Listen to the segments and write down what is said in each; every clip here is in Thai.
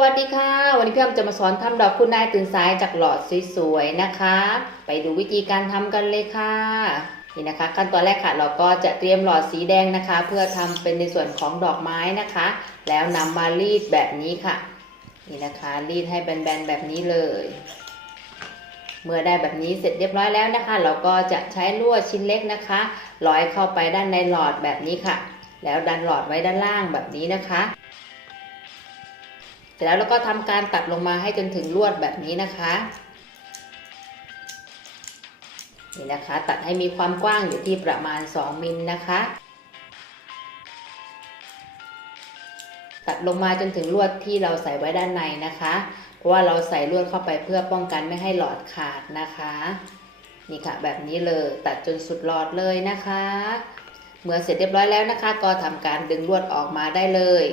วัสดีค่ะ วันนี้พี่อ้อมจะมาสอนทำดอกคุณนายตื่นสายจากหลอดสวยๆนะคะ ไปดูวิธีการทำกันเลยค่ะนี่นะคะ ขั้นตอนแรกค่ะเราก็จะเตรียมหลอดสีแดงนะคะ เพื่อทำเป็นในส่วนของดอกไม้นะคะ แล้วนำมารีดแบบนี้ค่ะ นี่นะคะ รีดให้แบนๆแบบนี้เลย เมื่อได้แบบนี้เสร็จเรียบร้อยแล้วนะคะ เราก็จะใช้ลวดชิ้นเล็กนะคะร้อยเข้าไปด้านในหลอดแบบนี้ค่ะ แล้วดันหลอดไว้ด้านล่างแบบนี้นะคะ ร็จแล้วเราก็ทำการตัดลงมาให้จนถึงลวดแบบนี้นะคะนี่นะคะ ตัดให้มีความกว้างอยู่ที่ประมาณ 2มิลนะคะ ตัดลงมาจนถึงลวดที่เราใส่ไว้ด้านในนะคะ เพราะว่าเราใส่ลวดเข้าไปเพื่อป้องกันไม่ให้หลอดขาดนะคะนี่ค่ะแบบนี้เลยตัดจนสุดหลอดเลยนะคะ เมื่อเสร็จเรียบร้อยแล้วนะคะ ก็ทำการดึงลวดออกมาได้เลย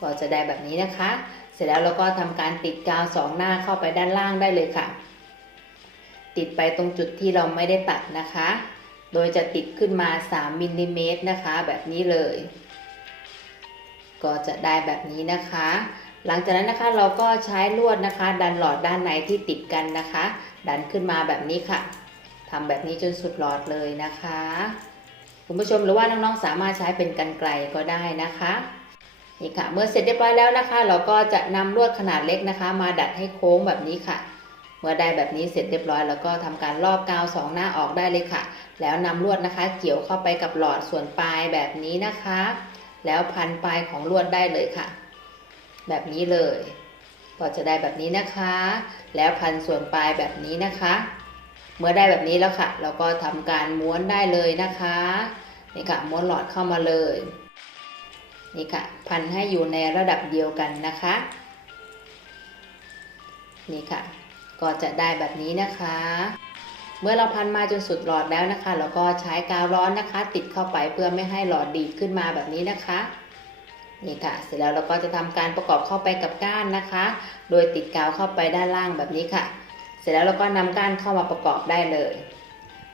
ก็จะได้แบบนี้นะคะ เสร็จแล้วเราก็ทำการติดกาวสองหน้าเข้าไปด้านล่างได้เลยค่ะ ติดไปตรงจุดที่เราไม่ได้ตัดนะคะ โดยจะติดขึ้นมา 3มิลลิเมตรนะคะ แบบนี้เลย ก็จะได้แบบนี้นะคะ หลังจากนั้นนะคะเราก็ใช้ลวดนะคะ ดันหลอดด้านในที่ติดกันนะคะ ดันขึ้นมาแบบนี้ค่ะทำแบบนี้จนสุดหลอดเลยนะคะคุณผู้ชมหรือว่าน้องๆสามารถใช้เป็นกันไกลก็ได้นะคะ นี่ค่ะ เมื่อเสร็จเรียบร้อยแล้วนะคะ เราก็จะนำลวดขนาดเล็กนะคะ มาดัดให้โค้งแบบนี้ค่ะ เมื่อได้แบบนี้เสร็จเรียบร้อย แล้วก็ทำการลอกกาวสองหน้าออกได้เลยค่ะ แล้วนำลวดนะคะ เกี่ยวเข้าไปกับหลอดส่วนปลายแบบนี้นะคะ แล้วพันปลายของลวดได้เลยค่ะ แบบนี้เลย ก็จะได้แบบนี้นะคะ แล้วพันส่วนปลายแบบนี้นะคะ เมื่อได้แบบนี้แล้วค่ะ เราก็ทำการม้วนได้เลยนะคะนี่ค่ะม้วนหลอดเข้ามาเลย นี่ค่ะ พันให้อยู่ในระดับเดียวกันนะคะ นี่ค่ะ ก็จะได้แบบนี้นะคะ เมื่อเราพันมาจนสุดหลอดแล้วนะคะเราก็ใช้กาวร้อนนะคะ ติดเข้าไปเพื่อไม่ให้หลอดดีดขึ้นมาแบบนี้นะคะนี่ค่ะ เสร็จแล้วเราก็จะทำการประกอบเข้าไปกับก้านนะคะ โดยติดกาวเข้าไปด้านล่างแบบนี้ค่ะ เสร็จแล้วเราก็นำก้านเข้ามาประกอบได้เลย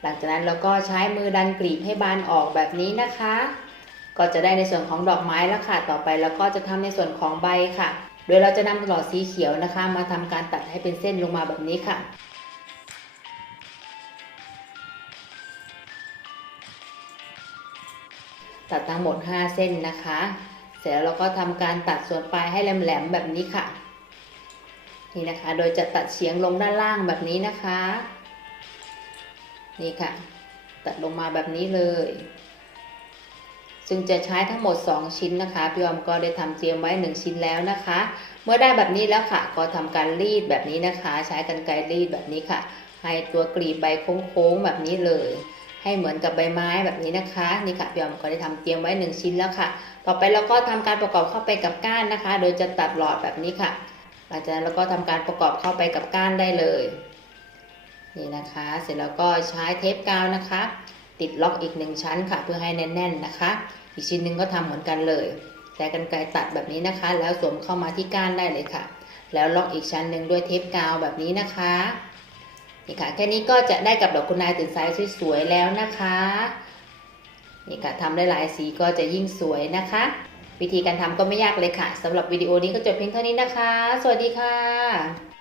หลังจากนั้นเราก็ใช้มือดันกลีบให้บานออกแบบนี้นะคะ ก็จะได้ในส่วนของดอกไม้แล้วค่ะต่อไปแล้วก็จะทำในส่วนของใบค่ะ โดยเราจะนำหลอดสีเขียวนะคะ มาทำการตัดให้เป็นเส้นลงมาแบบนี้ค่ะตัดทั้งหมด 5 เส้นนะคะ เสร็จแล้วเราก็ทำการตัดส่วนปลายให้แหลมๆแบบนี้ค่ะ นี่นะคะ โดยจะตัดเฉียงลงด้านล่างแบบนี้นะคะ นี่ค่ะ ตัดลงมาแบบนี้เลย ซึ่งจะใช้ทั้งหมด 2 ชิ้นนะคะพี่ออมก็ได้ทำเตรียมไว้ 1 ชิ้นแล้วนะคะ เมื่อได้แบบนี้แล้วค่ะ ก็ทำการรีดแบบนี้นะคะ ใช้กันไกรรีดแบบนี้ค่ะ ให้ตัวกลีบใบโค้งๆแบบนี้เลย ให้เหมือนกับใบไม้แบบนี้นะคะนี่ค่ะพี่ออมก็ได้ทำเตรียมไว้ 1 ชิ้นแล้วค่ะ ต่อไปเราก็ทำการประกอบเข้าไปกับก้านนะคะ โดยจะตัดหลอดแบบนี้ค่ะหลังจากนั้นเราก็ทำการประกอบเข้าไปกับก้านได้เลยนี่นะคะ เสร็จแล้วก็ใช้เทปกาวนะคะ ติดล็อกอีกหนึ่งชั้นค่ะ เพื่อให้แน่น ๆนะคะ อีกชิ้นหนึ่งก็ทำเหมือนกันเลยใช้กันไกรตัดแบบนี้นะคะ แล้วสวมเข้ามาที่ก้านได้เลยค่ะ แล้วล็อกอีกชั้นหนึ่งด้วยเทปกาวแบบนี้นะคะนี่ค่ะแค่นี้ก็จะได้กับดอกคุณนายตื่นสายสวยๆแล้วนะคะนี่ค่ะทำได้หลายสีก็จะยิ่งสวยนะคะ วิธีการทำก็ไม่ยากเลยค่ะสำหรับวิดีโอนี้ก็จบเพียงเท่านี้นะคะ สวัสดีค่ะ